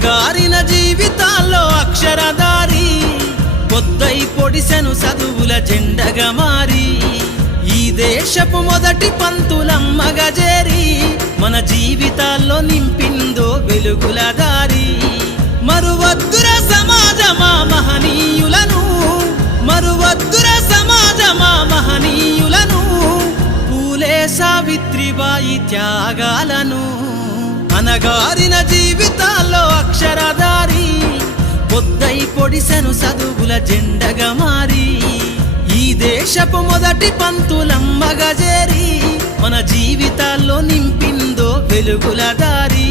అనగారిన జీవితాల్లో అక్షరధారి పొద్దై పొడిసెను చదువుల జెండగా మారి ఈ దేశపు మొదటి పంతులమ్మగా చేరి మన జీవితాల్లో నింపిందో వెలుగుల దారి మరువద్దుర సమాజమా మహనీయులను మరువద్దుర సమాజమా మహనీయులను పూలే సావిత్రిబాయి త్యాగాలను అనగారిన జీవితాల్లో అక్షరధారి పొద్దై పొడిసెను చదువుల జెండగా మారి ఈ దేశపు మొదటి పంతులమ్మగా చేరి మన జీవితాల్లో నింపిందో వెలుగుల దారి